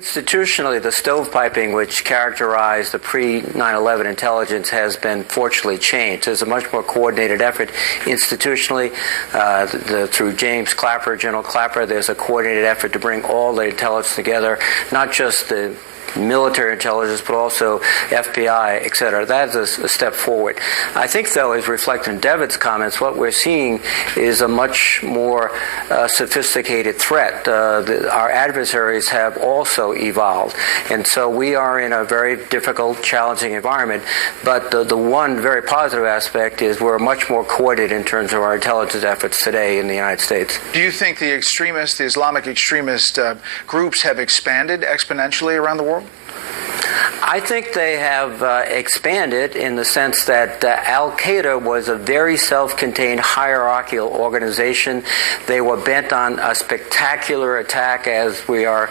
Institutionally, the stovepiping which characterized the pre-9/11 intelligence has been fortunately changed. There's a much more coordinated effort institutionally through James Clapper, General Clapper. There's a coordinated effort to bring all the intelligence together, not just the military intelligence, but also FBI, et cetera. That's a step forward. I think, though, as reflected in Devitt's comments, what we're seeing is a much more sophisticated threat. Our adversaries have also evolved, and so we are in a very difficult, challenging environment. But the one very positive aspect is we're much more coordinated in terms of our intelligence efforts today in the United States. Do you think the Islamic extremist groups have expanded exponentially around the world? I think they have expanded in the sense that Al-Qaeda was a very self-contained hierarchical organization. They were bent on a spectacular attack, as we are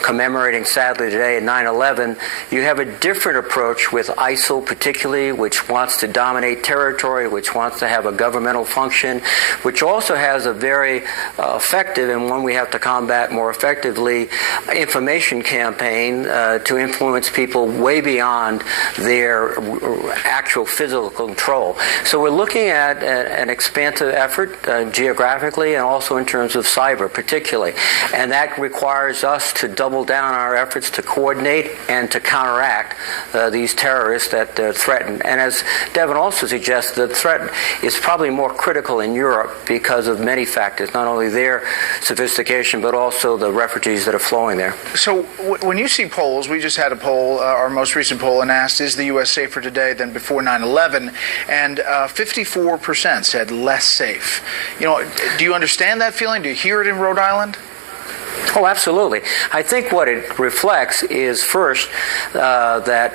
commemorating sadly today in 9/11. You have a different approach with ISIL particularly, which wants to dominate territory, which wants to have a governmental function, which also has a very effective, and one we have to combat more effectively, information campaign to influence people way beyond their actual physical control. So we're looking at an expansive effort geographically and also in terms of cyber particularly. And that requires us to double down our efforts to coordinate and to counteract these terrorists that threaten. And as Devin also suggests, the threat is probably more critical in Europe because of many factors, not only their sophistication, but also the refugees that are flowing there. So when you see polls, we just had a poll, our most recent poll, and asked, is the U.S. safer today than before 9/11? And 54% said less safe. You know, do you understand that feeling? Do you hear it in Rhode Island? Oh, absolutely. I think what it reflects is, first, that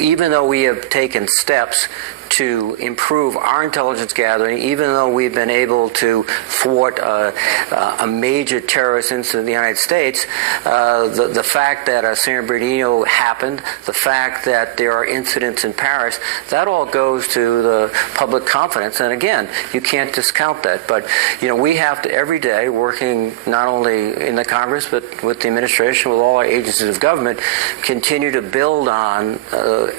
even though we have taken steps to improve our intelligence gathering, even though we've been able to thwart a major terrorist incident in the United States, the fact that San Bernardino happened, the fact that there are incidents in Paris, that all goes to the public confidence. And again, you can't discount that. But, you know, we have to every day, working not only in the Congress, but with the administration, with all our agencies of government, continue to build on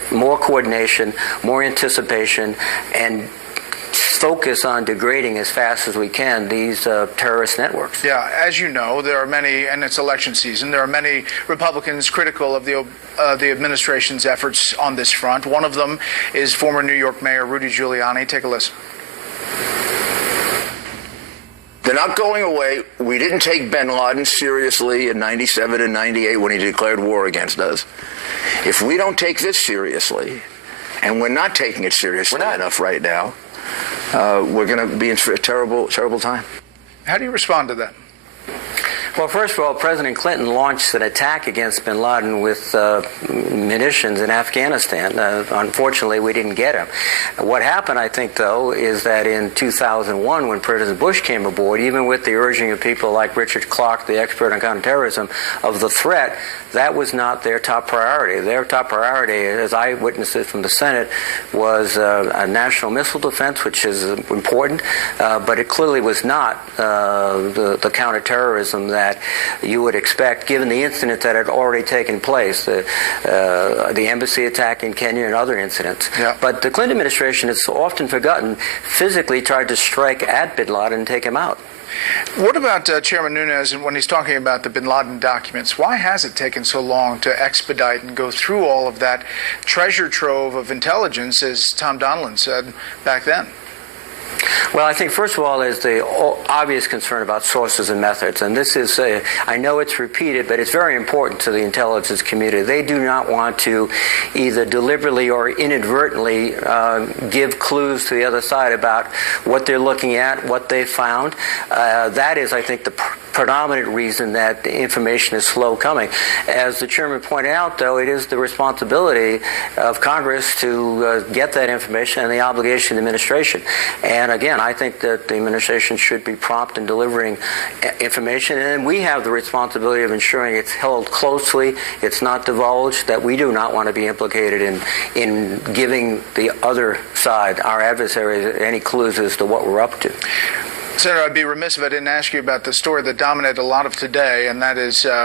more coordination, more anticipation, and focus on degrading as fast as we can these terrorist networks. Yeah, as you know, there are many, and it's election season, there are many Republicans critical of the administration's efforts on this front. One of them is former New York Mayor Rudy Giuliani. Take a listen. They're not going away. We didn't take bin Laden seriously in 97 and 98 when he declared war against us. If we don't take this seriously, and we're not taking it seriously enough right now, we're going to be in a terrible, terrible time. How do you respond to that? Well, first of all, President Clinton launched an attack against bin Laden with munitions in Afghanistan. Unfortunately, we didn't get him. What happened, I think, though, is that in 2001, when President Bush came aboard, even with the urging of people like Richard Clark, the expert on counterterrorism, of the threat, that was not their top priority. Their top priority, as I witnessed it from the Senate, was a national missile defense, which is important, but it clearly was not the counterterrorism that you would expect, given the incidents that had already taken place, the embassy attack in Kenya and other incidents. Yeah. But the Clinton administration has often forgotten, physically tried to strike at bin Laden and take him out. What about Chairman Nunes when he's talking about the bin Laden documents? Why has it taken so long to expedite and go through all of that treasure trove of intelligence, as Tom Donilon said back then? Well, I think, first of all, there's the obvious concern about sources and methods. And this is, I know it's repeated, but it's very important to the intelligence community. They do not want to either deliberately or inadvertently give clues to the other side about what they're looking at, what they found. That is, I think, the predominant reason that the information is slow coming. As the chairman pointed out, though, it is the responsibility of Congress to get that information and the obligation of the administration. And again, I think that the administration should be prompt in delivering information, and we have the responsibility of ensuring it's held closely, it's not divulged, that we do not want to be implicated in giving the other side, our adversaries, any clues as to what we're up to. Senator, I'd be remiss if I didn't ask you about the story that dominated a lot of today, and that is